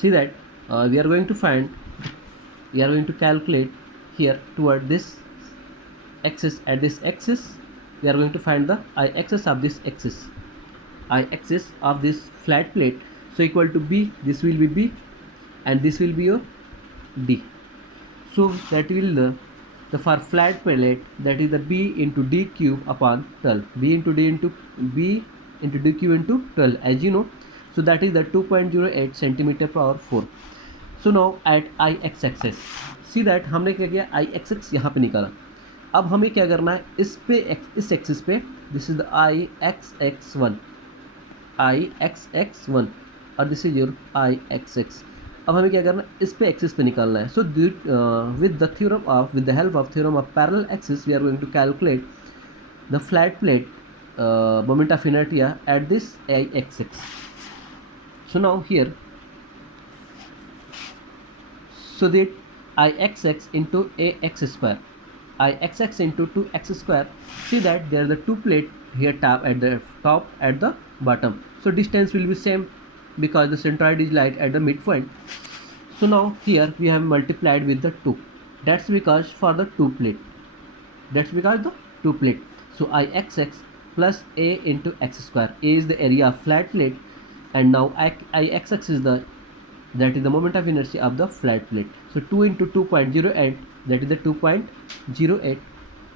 see that we are going to calculate here toward this axis. At this axis we are going to find the I-axis of this axis, I-axis of this flat plate. So equal to B, this will be B and this will be your D. So that will the for flat plate, that is the B into D cube upon 12, B into D cube into 12, as you know. So that is the 2.08 centimeter power 4. So now at I-axis, see that हमने क्या किया, I-axis यहाँ पे निकाला. अब हमें क्या करना है, इस एक्सिस पे, दिस इज द I-axis1 और दिस इज योर I-axis. अब हमें क्या करना है, इस पे एक्सिस पे निकालना है. So with the help of theorem of parallel axis we are going to calculate the flat plate moment of inertia at this I-axis. So now here, so that I-axis into ax square, I-axis into 2x square. See that there are the two plate here, at the top at the bottom. So distance will be same because the centroid is light at the midpoint. So now here we have multiplied with the 2. That's because for the two plate. So I-axis plus a into x square. A is the area of flat plate, and now I-axis is the moment of inertia of the flat plate. So 2 into 2.08, that is the 2.08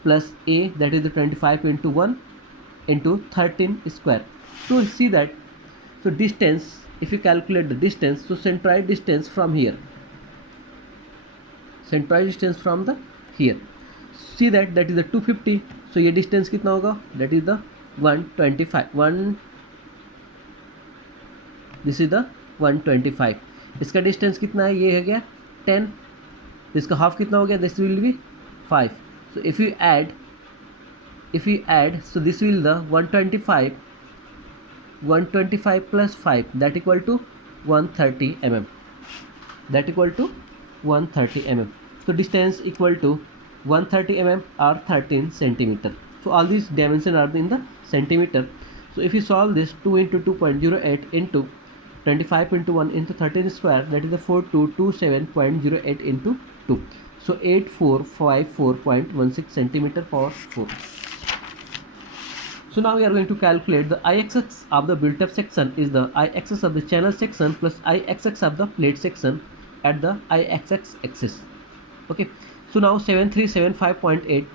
plus a, that is the 25 into 1 into 13 square. So see that, so distance, if you calculate the distance, so centroid distance from here, here, see that is the 250. So ये distance कितना होगा, that is the 125, this is the 125. इसका distance कितना है, ये है गया 10. इसका हाफ कितना हो गया, this will be 5. So if you add so this will the 125 plus 5, that equal to 130 mm, so distance equal to 130 mm or 13 centimeter. So all these dimensions are in the centimeter. So if you solve this, 2 into 2.08 into 25 into 1 into 13 square, that is the 4227.08 into 2. So 8454.16 centimeter power 4. So now we are going to calculate the I-axis of the built up section is the I-axis of the channel section plus I-axis of the plate section at the I-axis axis. Okay, so now 7375.8,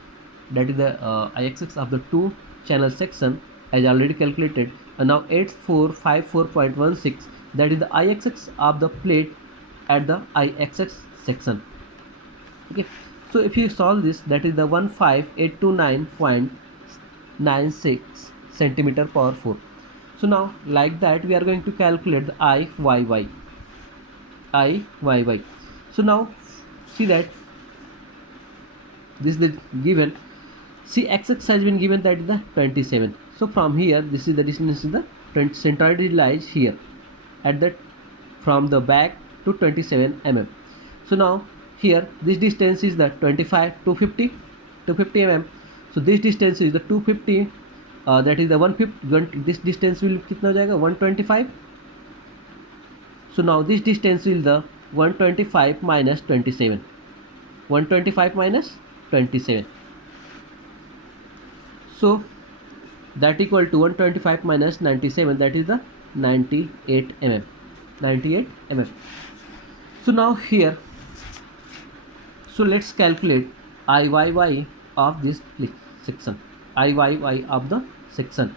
that is the I-axis of the two channel section, as already calculated, and now 8454.16, that is the I-axis of the plate at the I-axis section. Okay, so if you solve this, that is the 15829.96 centimeter power 4. So now like that we are going to calculate the IYY. So now see that this is the given, see x-axis has been given, that is the 27. So from here, this is the distance, is the centroid lies here at that, from the back to 27 mm. So now here this distance is the 250 mm. So this distance is the 250, that is the 150. This distance will कितना हो जाएगा, 125. So now this distance will the 125 minus 27. 125 minus 27. So that equal to 125 minus 97, that is the 98 mm. So now here, so let's calculate IYY of this section. IYY of the section.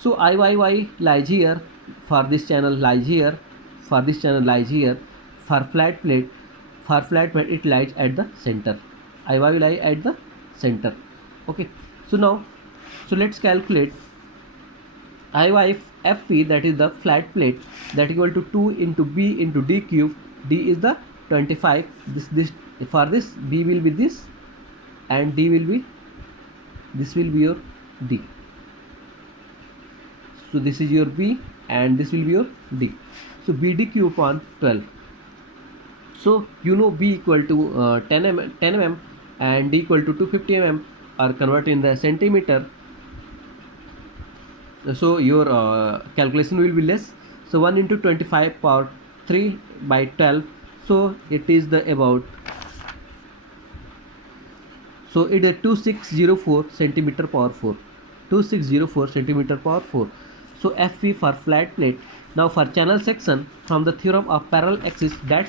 So IYY lies here, for this channel lies here, for this channel lies here, for flat plate it lies at the center. IYY lies at the center. Okay, so now, so let's calculate IYFP, that is the flat plate, that equal to 2 into B into D cube. D is the 25. This for this B will be this, and D will be, this will be your D. So this is your B and this will be your D. So BD cube upon 12. So you know B equal to 10 mm and D equal to 250 mm are converted in the centimeter. So your calculation will be less. So 1 into 25 power 3 by 12, so it is the about, so it is 2604 centimeter power 4, 2604 centimeter power 4. So FV for flat plate. Now for channel section, from the theorem of parallel axis, the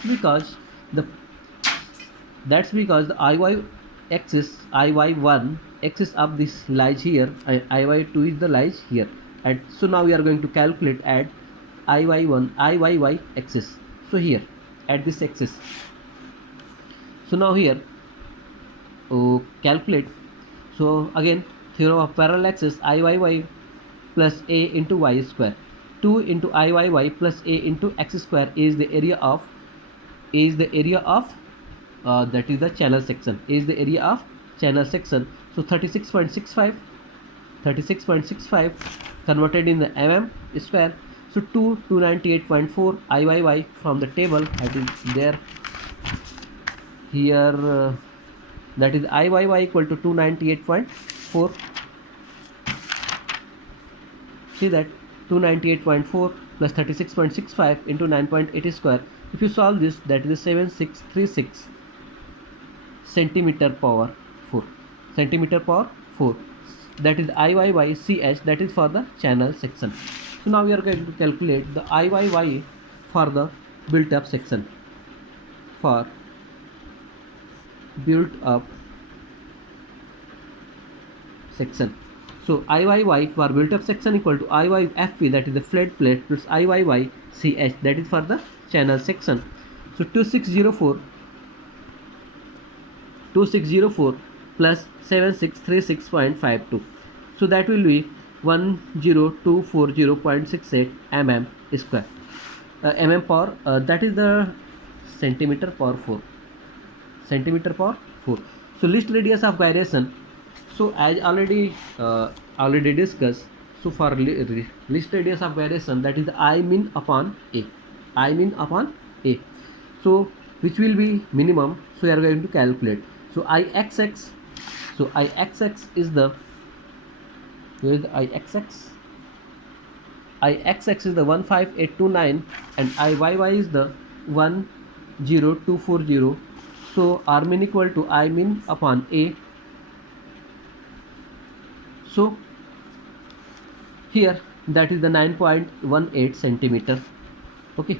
the IY axis, IY1 axis of this lies here and IY2 is the lies here. And so now we are going to calculate at IY1 IYY axis. So here at this axis. So now here, calculate. So again, theorem of parallel axis, IYY plus A into Y square. 2 into IYY plus A into X square is the area of that is the channel section, is the area of channel section. So 36.65 converted in the mm square. So 298.4 IYY from the table that is there here, that is IYY equal to 298.4. see that 298.4 plus 36.65 into 9.8 square. If you solve this, that is 7636 centimeter power 4, centimeter power 4. That is IYY that is for the channel section. So now we are going to calculate the IYY for the built up section, for built up section. So IYY for built up section equal to IYFP, that is the flat plate, plus IYY CH, that is for the channel section. So 2604 plus 7636.52, so that will be 10240.68 mm square, mm per, that is the centimeter per 4, centimeter per 4. So least radius of gyration, so as already discussed, so for least radius of gyration, that is I mean upon A, I mean upon A. So which will be minimum, so we are going to calculate. So IXX, so IXX is the, where is the IXX? IXX is the 15829 and IYY is the 10240. So R min equal to I min upon A. So here that is the 9.18 centimeter. Okay.